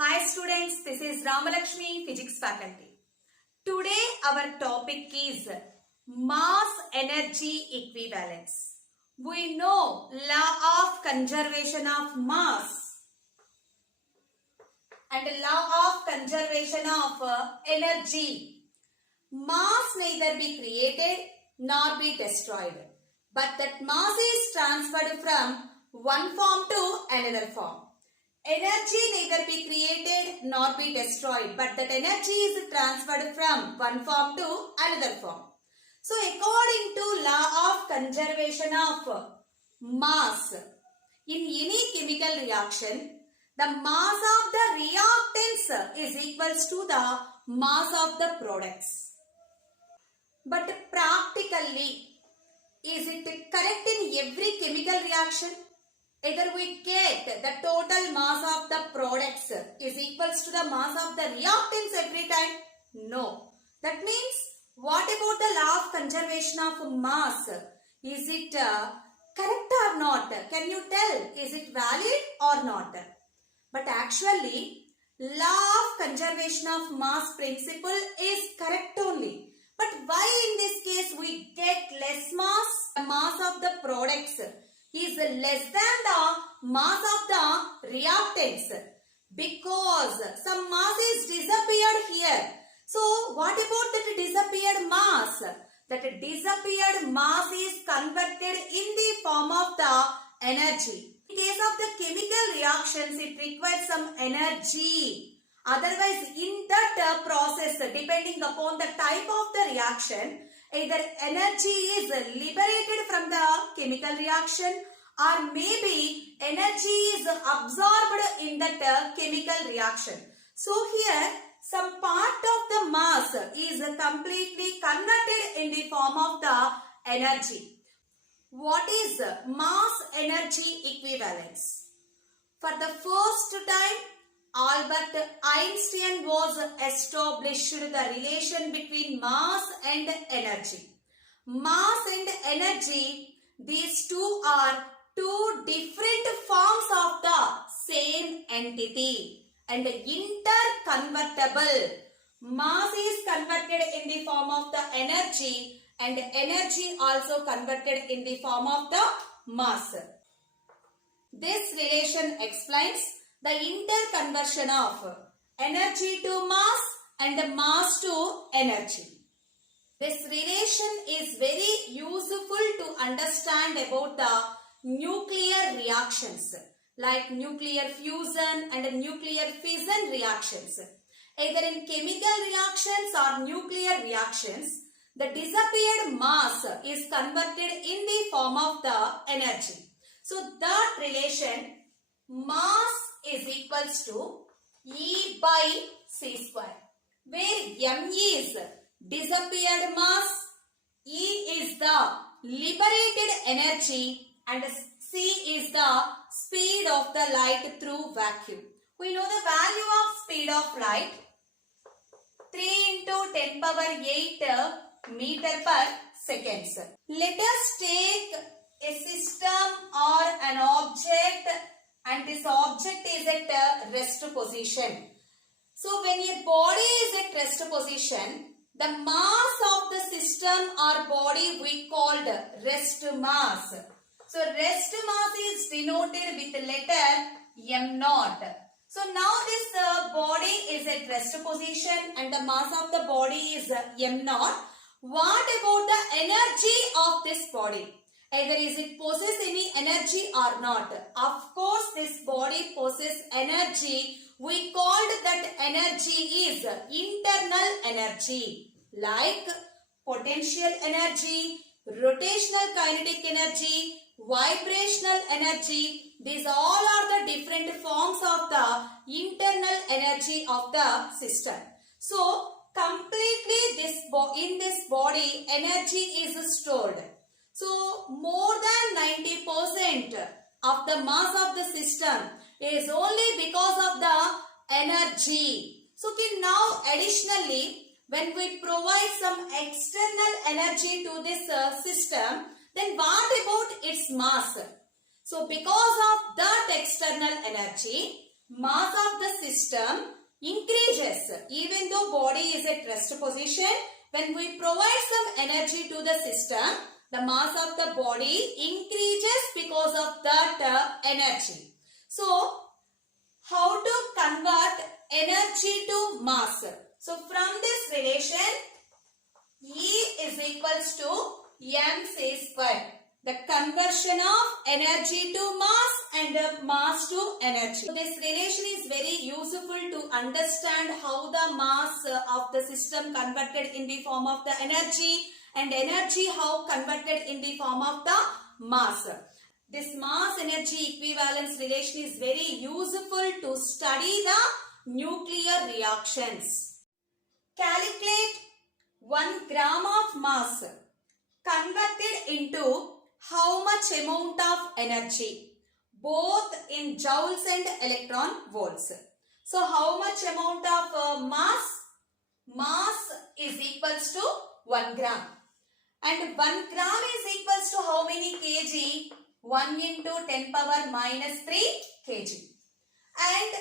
Hi students, this is Ramalakshmi, Physics faculty. Today our topic is mass energy equivalence. We know law of conservation of mass and law of conservation of energy. Mass neither be created nor be destroyed, but that mass is transferred from one form to another form. Energy neither be created nor be destroyed, but that energy is transferred from one form to another form. So, according to law of conservation of mass, in any chemical reaction, the mass of the reactants is equals to the mass of the products. But practically, is it correct in every chemical reaction? Either we get the total mass of the products is equals to the mass of the reactants every time? No. That means, what about the law of conservation of mass? Is it correct or not? Can you tell? Is it valid or not? But actually, law of conservation of mass principle is correct only. But why in this case we get less mass? The mass of the products is less than the mass of the reactants because some mass is disappeared here. So what about that disappeared mass? That disappeared mass is converted in the form of the energy. In case of the chemical reactions, it requires some energy. Otherwise, in that process, depending upon the type of the reaction, either energy is liberated from the chemical reaction or maybe energy is absorbed in that chemical reaction. So here some part of the mass is completely converted in the form of the energy. What is mass energy equivalence? For the first time, Albert Einstein was established the relation between mass and energy. Mass and energy, these two are two different forms of the same entity and interconvertible. Mass is converted in the form of the energy and energy also converted in the form of the mass. This relation explains the interconversion of energy to mass and mass to energy. This relation is very useful to understand about the nuclear reactions like nuclear fusion and nuclear fission reactions. Either in chemical reactions or nuclear reactions, the disappeared mass is converted in the form of the energy. So that relation, mass is equals to E by C square, where M is disappeared mass, E is the liberated energy and C is the speed of the light through vacuum. We know the value of speed of light, 3 into 10 power 8 meter per seconds. Let us take a system or an object and this object is at rest position. So when your body is at rest position, the mass of the system or body we called rest mass. So rest mass is denoted with the letter m0. So now this body is at rest position and the mass of the body is m0. What about the energy of this body? Either is it possess any energy or not. Of course, this body possesses energy. We called that energy is internal energy like potential energy, rotational kinetic energy, vibrational energy. These all are the different forms of the internal energy of the system. So, completely in this body energy is stored. So, more than 90% of the mass of the system is only because of the energy. So, now additionally, when we provide some external energy to this system, then what about its mass? So, because of that external energy, mass of the system increases. Even though body is at rest position, when we provide some energy to the system, the mass of the body increases because of that energy. So, how to convert energy to mass? So, from this relation, E is equals to mc square. The conversion of energy to mass and mass to energy. So this relation is very useful to understand how the mass of the system converted in the form of the energy and energy how converted in the form of the mass. This mass energy equivalence relation is very useful to study the nuclear reactions. Calculate 1 gram of mass converted into how much amount of energy, both in joules and electron volts. So how much amount of mass? Mass is equals to 1 gram. And 1 gram is equals to how many kg? 1 into 10 power minus 3 kg. And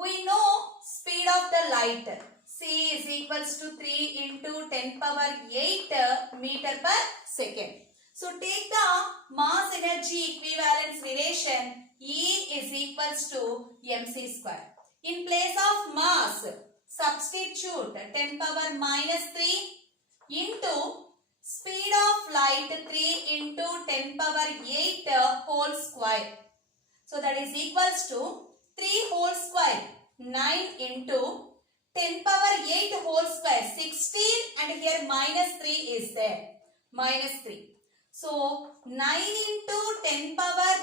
we know speed of the light. C is equals to 3 into 10 power 8 meter per second. So take the mass energy equivalence relation. E is equals to mc square. In place of mass, substitute 10 power minus 3 into speed of light 3 into 10 power 8 whole square. So that is equals to 3 whole square, 9 into 10 power 8 whole square, 16, and here minus 3 is there, minus 3. So 9 into 10 power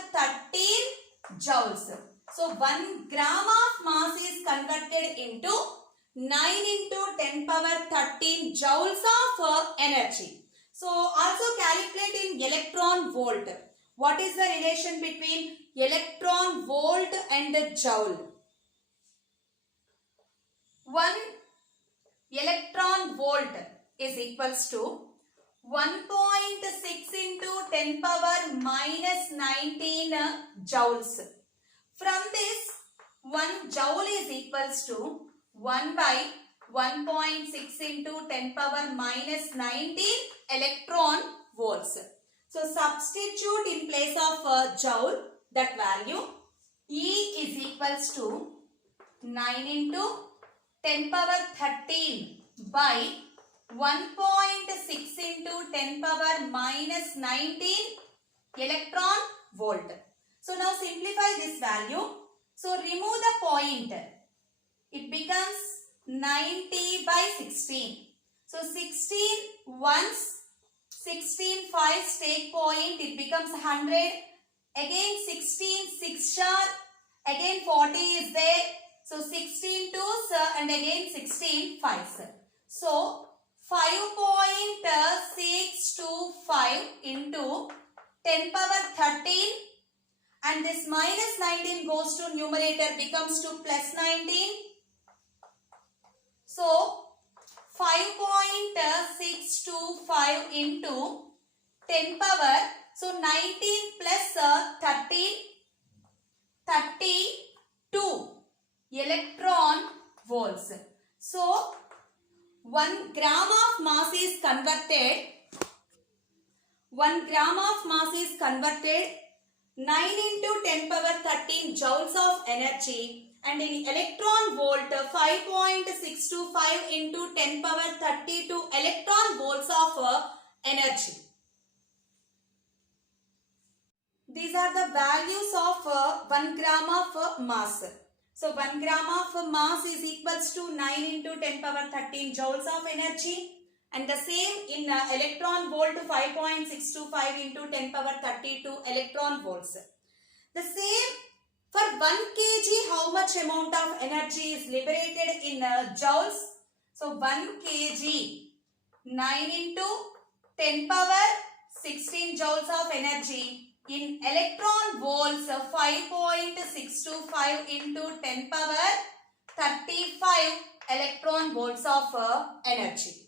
13 joules. So 1 gram of mass is converted into 9 into 10 power 13 joules of energy. So also calculate in electron volt. What is the relation between electron volt and the joule? 1 electron volt is equals to 1.6 into 10 power minus 19 joules. From this, 1 joule is equals to 1 by 1.6 into 10 power minus 19 electron volts. So substitute in place of joule that value. E is equals to 9 into 10 power 13 by 1.6 into 10 power minus 19 electron volt. So now simplify this value. So remove the point. It becomes 90 by 16. So 16 once, 16 5 take point, it becomes 100. Again 16 6 sharp, again 40 is there. So 16 twos and again 16 fives. So 5.625 into 10 power 13 and this minus 19 goes to numerator, becomes to plus 19. So 5.625 into 10 power, so 19 plus 13, 32 electron volts. So 1 gram of mass is converted. 1 gram of mass is converted 9 into 10 power 13 joules of energy, and in electron volt 5.625 into 10 power 32 electron volts of energy. These are the values of 1 gram of mass. So 1 gram of mass is equals to 9 into 10 power 13 joules of energy, and the same in electron volt 5.625 into 10 power 32 electron volts. The same for 1 kg, how much amount of energy is liberated in joules? So 1 kg, 9 into 10 power 16 joules of energy. In electron volts, 5.625 into 10 power 35 electron volts of energy.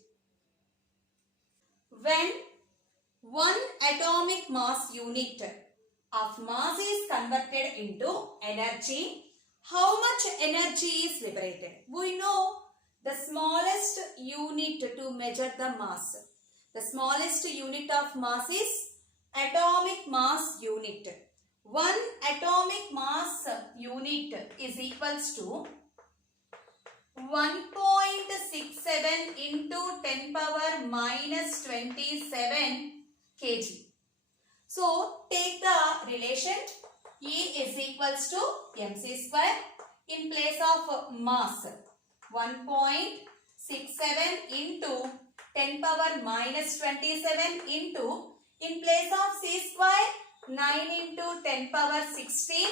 When 1 atomic mass unit of mass is converted into energy, how much energy is liberated? We know the smallest unit to measure the mass. The smallest unit of mass is atomic mass unit. 1 atomic mass unit is equals to 1.67 into 10 power minus 27 kg. So, take the relation E is equals to mc square in place of mass 1.67 into 10 power minus 27 into in place of c square 9 into 10 power 16.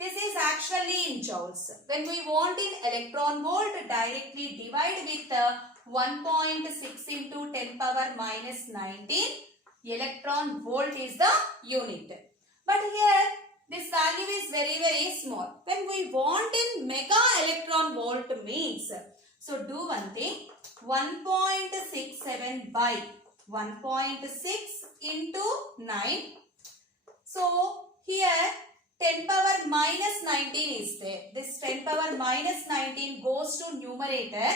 This is actually in joules. When we want in electron volt, directly divide with 1.6 into 10 power minus 19. Electron volt is the unit. But here this value is very small. When we want in mega electron volt means, so do one thing, 1.67 by 1.6 into 9. So here 10 power minus 19 is there. This 10 power minus 19 goes to numerator.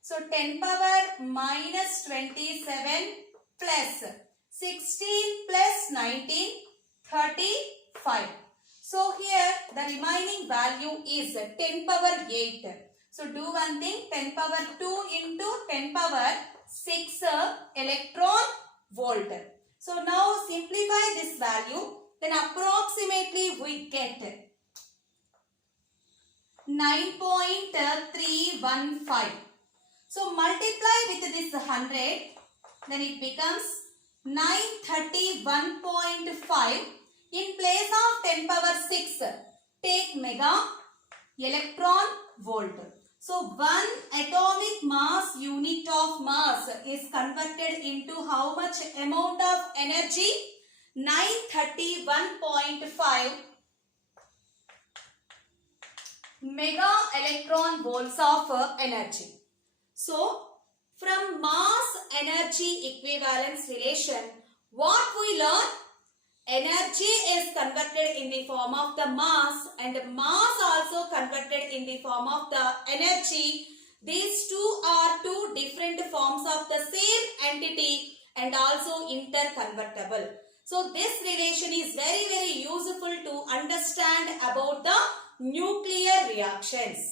So 10 power minus 27 plus 16 plus 19, 35. So here the remaining value is 10 power 8. So do one thing, 10 power 2 into 10 power 6 electron volt. So now simplify this value, then approximately we get 9.315. So multiply with this 100, then it becomes 931.5. In place of 10 power 6, take mega electron volt. So 1 atomic mass unit of mass is converted into how much amount of energy? 931.5 mega electron volts of energy. So from mass energy equivalence relation, what we learn? Energy is converted in the form of the mass and mass also converted in the form of the energy. These two are two different forms of the same entity and also interconvertible. So this relation is very useful to understand about the nuclear reactions.